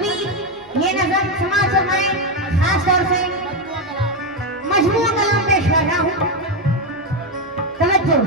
तभी ये नजर समाज से मैं खास तौर से मजबूत कलाम पेश कर रहा हूँ। तवज्जो।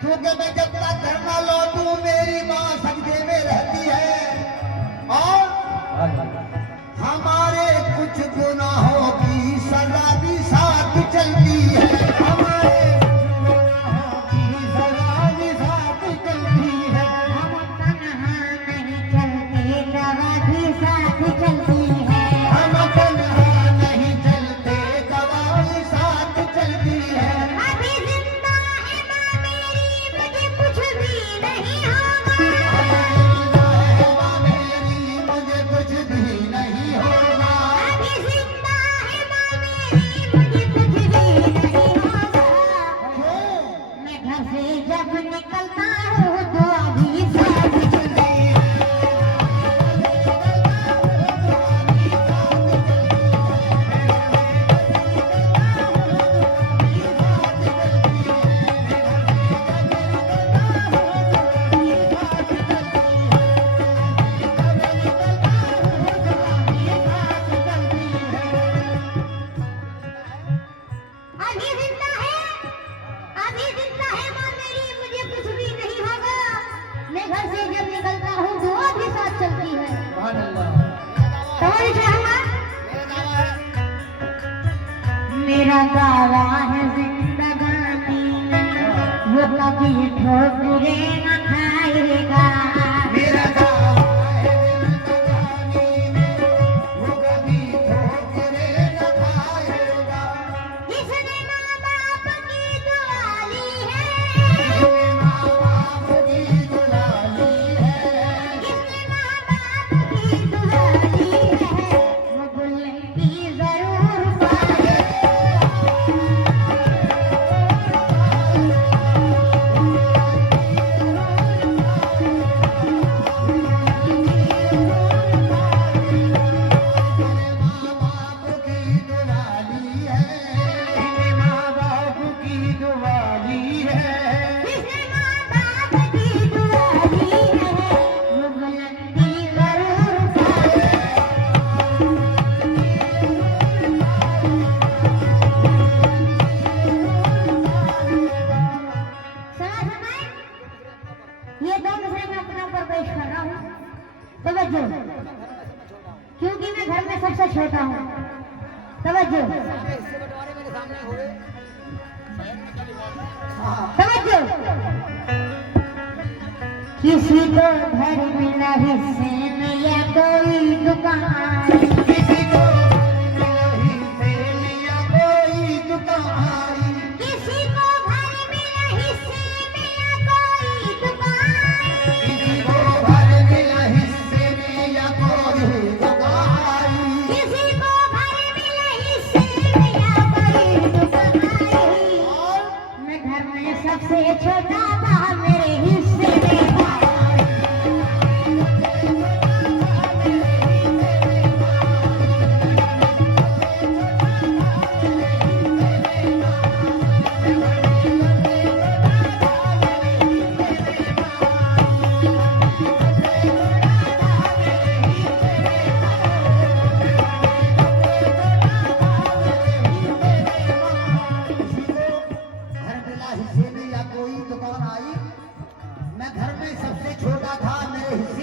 क्योंकि मैं जब तक घर ना लौटूं मेरी माँ सजदे में रहती है और हमारे कुछ गुनाहों की सजा भी साथ चलती है। हमारे गुनाहों की सजा भी साथ चलती है। हम तन्हा नहीं चलते, दवा भी साथ चलती है। हम तन्हा नहीं चलते, दवा भी साथ चलती है। अभी जिंदा है माँ मेरी, मुझे कुछ भी नहीं होगा। मुझे कुछ भी नहीं होगा। अभी जिंदा है माँ मेरी, मुझे कुछ भी नहीं होगा। मैं घर से जब निकलता हूँ तो अभी साथ चलती है। अभी जिंदा है, अभी जिंदा है माँ मेरी, मुझे कुछ भी नहीं होगा। मैं घर से जब निकलता हूँ दुआ भी साथ चलती है। समझ चाहूंगा मेरा दावा है जिंदगानी में, वो कभी ठोकरे न खाएगा। मेरा दावा है जिंदगानी में, वो कभी ठोकरे न खाएगा। इसने माँ बाप की दुआ ली है, इसने माँ बाप की दुआ ली है। इसने माँ बाप की दुआ ली है। वो बुलंदी जरूर पाए। माँ बाप की दुआ ली है। इसने माँ बाप की दुआ ली है। इसने माँ बाप की दुआ ली है। वो बुलंदी जरूर पाए। समझ में? ये दो मिसरे मैं अपने ऊपर पेश कर रहा हूँ। तवज्जो, क्योंकि मैं घर में सबसे छोटा हूँ। तवज्जो, तवज्जो। किसी को घर मिला हिस्से में या कोई दुकान, किसी को मिला हिस्से में या कोई दुकान। किसी को घर मिला हिस्से में या कोई दुकान। किसी को घर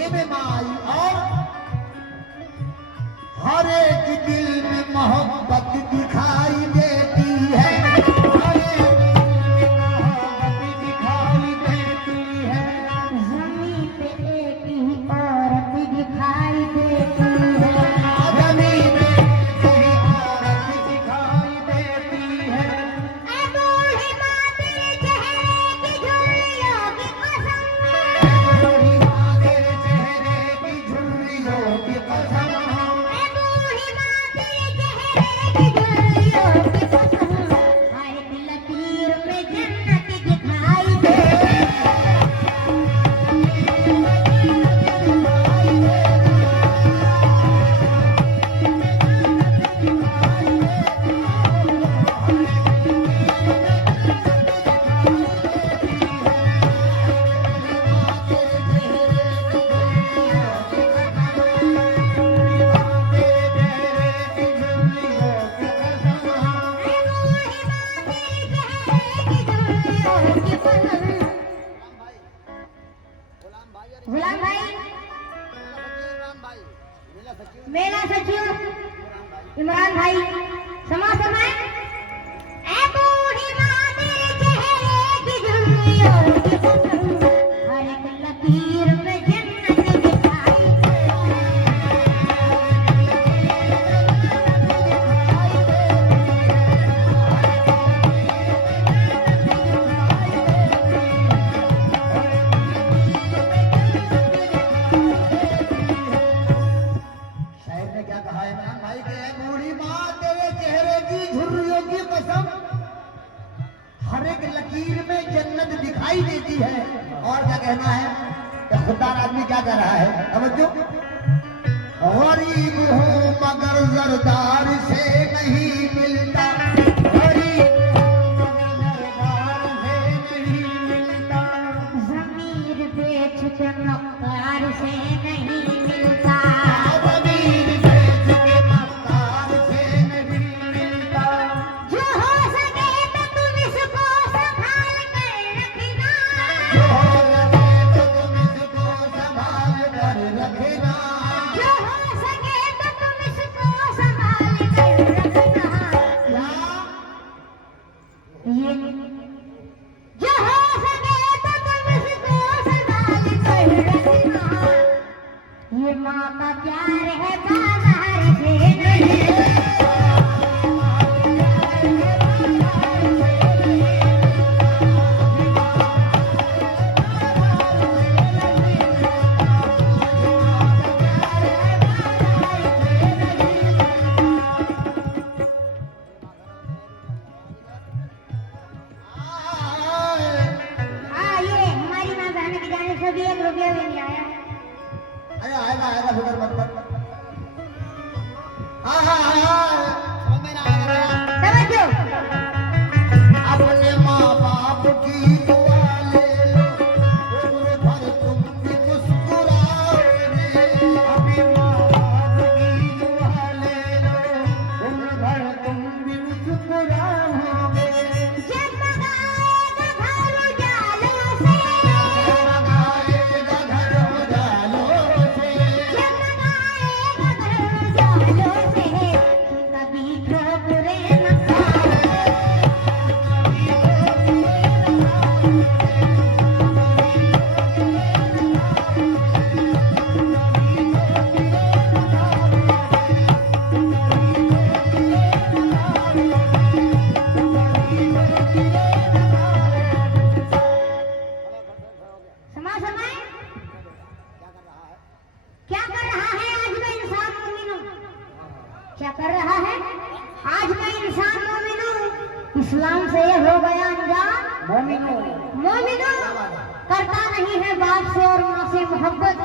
सीने में माँ आई और हर एक दिल में मोहब्बत दिखाई देती है, हर एक दिल में मोहब्बत दिखाई देती है। जमीन पे एक ही औरत दिखाई देती है, जमीन पे एक ही औरत दिखाई देती है। ऐ बूढ़ी माँ तेरे चेहरे की झुर्रियों की कसम, बूढ़ी माँ तेरे चेहरे की झुर्रियों की कसम, ऐ बूढ़ी माँ तेरे चेहरे की झुर्रियों की कसम, हर एक लकीर में जन्नत दिखाई दे। गुलाम भाई, मेला सचिव इमरान भाई, समा समय। ऐ बूढ़ी माँ तेरे चेहरे की झुर्रियों की कसम, हर एक लकीर में जन्नत दिखाई दे। शायर ने क्या कहा इमरान भाई के, बूढ़ी माँ तेरे चेहरे की झुर्रियों की कसम, हर एक लकीर में जन्नत दिखाई देती है। और क्या कहना है, ये खुददार आदमी क्या कह रहा है, समझो। गरीब हूँ मगर जरदार से नहीं मिलता, गरीब हूँ मगर जरदार से नहीं मिलता। ज़मीर बेच के मक्कार से नहीं मिलता, ज़मीर बेच के मक्कार से नहीं मिलता। जो हो सके तो तुम इसको संभाल कर रखना, जो हो सके तो तुम इसको संभाल कर रखना। जो हो सके तो तुम इसको संभाल कर रखना। ये जो हो सके तो तुम इसको संभाल कर रखना। ये माँ का प्यार है बाजार से नहीं। ये हमारी माँ बहन की जाने से भी 1 रुपया भी नहीं आया। अरे आएगा आएगा, फिक्र मत कर। हाँ हाँ हाँ, समझो, अपने माँ बाप की दुआ ले लो, उम्र भर तुम भी मुस्कुराओगे। अपने माँ बाप की दुआ ले लो, उम्र भर तुम भी मुस्कुराओगे। जगमगाएगा घर उजालों से, जगमगाएगा घर उजालों से, जगमगाएगा घर उजालों से, कभी ठोकरे न खाए। समा समय क्या कर रहा है आज का इंसान मोमिनो? क्या कर रहा है आज का इंसान मोमिनो? इस्लाम से ये हो गया अनजान मोमिनो। मोमिनो करता नहीं है बाप से और माँ से मोहब्बत,